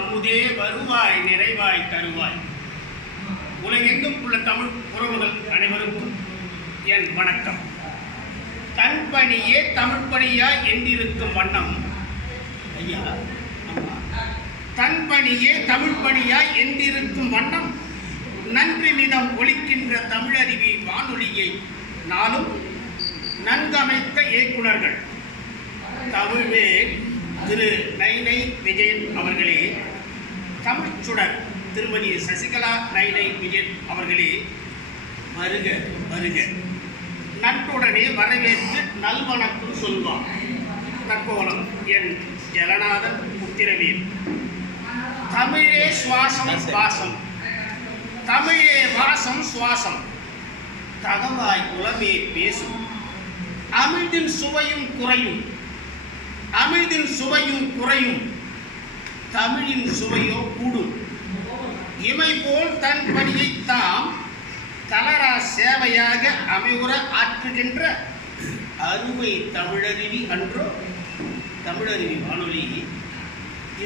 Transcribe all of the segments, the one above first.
அமுதே வருவாய் நிறைவாய் தருவாய். உலகெங்கும் உள்ள தமிழ் உறவுகள் அனைவருக்கும் என் வணக்கம். தன் பணியே தமிழ் பணியாய் என்றிருக்கும் வண்ணம் ஐயா தன் பணியே தமிழ் பணியாய் என்றிருக்கும் வண்ணம் நன்றி நிதம் ஒலிக்கின்ற தமிழருவி வானொலியை நாளும் நன்கமைத்த இயக்குனர்கள் தமிழ்வேல் திரு நைனை விஜயன் அவர்களே, தமிழ் சுடர் திருமதி சசிகலா நைனை விஜயன் அவர்களே, வருக வருக நட்டுடனே வரவேற்று நல்வணக்கம் சொல்வார். தக்கோலம் என் ஜலநாதன் உத்திரவேல். தமிழே சுவாசம் சுவாசம், தமிழே வாசம் சுவாசம், தகவாய் குலமே பேசும். அமிழ்தின் சுவையும் குறையும், அமிழ்தின் சுவையும் குறையும், தமிழின் சுவையோ கூடும். இமை போல் தன் பணியை தாம் தளரா சேவையாக அமைவுற ஆற்றுகின்ற அருமை தமிழருவி அன்றோ தமிழருவி வானொலி.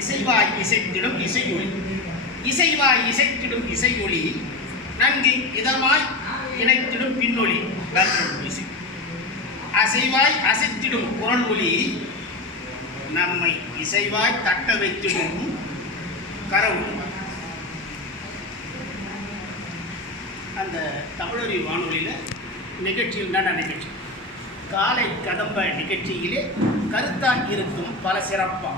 இசைவாய் இசைத்திடும் இசையொலி, இசைவாய் இசைத்திடும் இசையொலி, நன்கு இதமாய் இணைத்திடும் பின்னொலி. அசைவாய் அசைத்திடும் குரல் ஒலி, நம்மை இசைவாய் தட்ட வைத்திடும் கரவு. அந்த தமிழருவி வானொலியில் நிகழ்ச்சியில் நல்ல நிகழ்ச்சி காலை கதம்ப நிகழ்ச்சியிலே கருத்தாய் இருக்கும் பல சிறப்பா,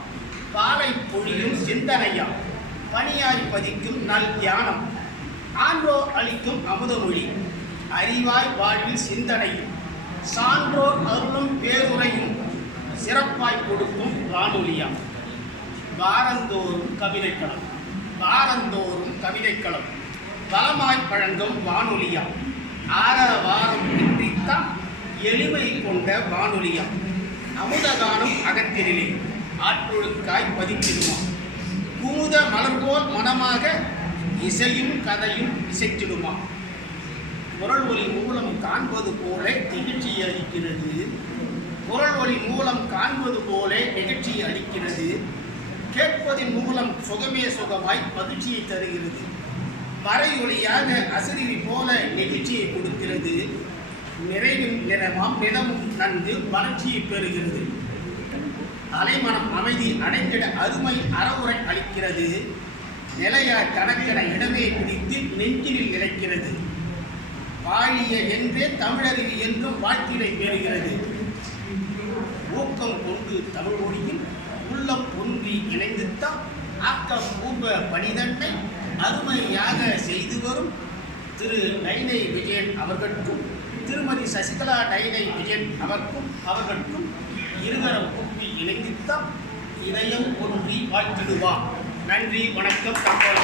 காலை பொழியும் சிந்தனையா, பணியாய் பதிக்கும் நல் தியானம், ஆன்றோர் அளிக்கும் அமுதமொழி, அறிவாய் வாழ்வில் சிந்தனையும், சான்றோர் அருளும் பேருரையும் சிறப்பாய் கொடுக்கும் வானொலியா. வாரந்தோறும் கவிதைக்களம், வாரந்தோறும் கவிதைக்களம் பலமாய் வழங்கும் வானொலியா. ஆரவாரம் இன்றித்தான் எளிமை கொண்ட வானொலியா. அமுதகானம் அகத்திலே ஆற்றொழுக்காய் பதித்திடுமா. கூத மலர்போல் மனமாக இசையும் கதையும் இசைத்திடுமா. குரல் ஒலி மூலம் காண்பது போல நிகழ்ச்சி அளிக்கிறது, குரல் ஒலி மூலம் காண்பது போல நிகழ்ச்சி அளிக்கிறது. கேட்பதின் மூலம் சுகமே சுகமாய் மகிழ்ச்சியை தருகிறது. மறை ஒளியாக அசரிவி போல நிகழ்ச்சியை கொடுக்கிறது. நிறைவின் நிறமாம் நிலமும் நன்கு வளர்ச்சியை பெறுகிறது. அலைமனம் அமைதி அடைந்திட அருமை அறவுரை அளிக்கிறது. நிலையாய் கணக்கென இடமே பிடித்து நெஞ்சினில் நிலைக்கிறது. வாழிய என்றே தமிழருவி என்றும் வாழ்க்கையை பெறுகிறது. ஊக்கம் கொண்டு தமிழ் மொழியில் உள்ளம் ஒன்றி இணைந்துத்தான் ஆக்கம் பூர்வ பணிதன்மை அருமையாக செய்து வரும் திரு நைனை விஜயன் அவர்களுக்கும் திருமதி சசிகலா நைனை விஜயன் அவர்களுக்கும் இருகரம் கூப்பி இணைந்துத்தான் இதயம் ஒன்றி வாழ்த்திடுவார். நன்றி, வணக்கம். தகவல்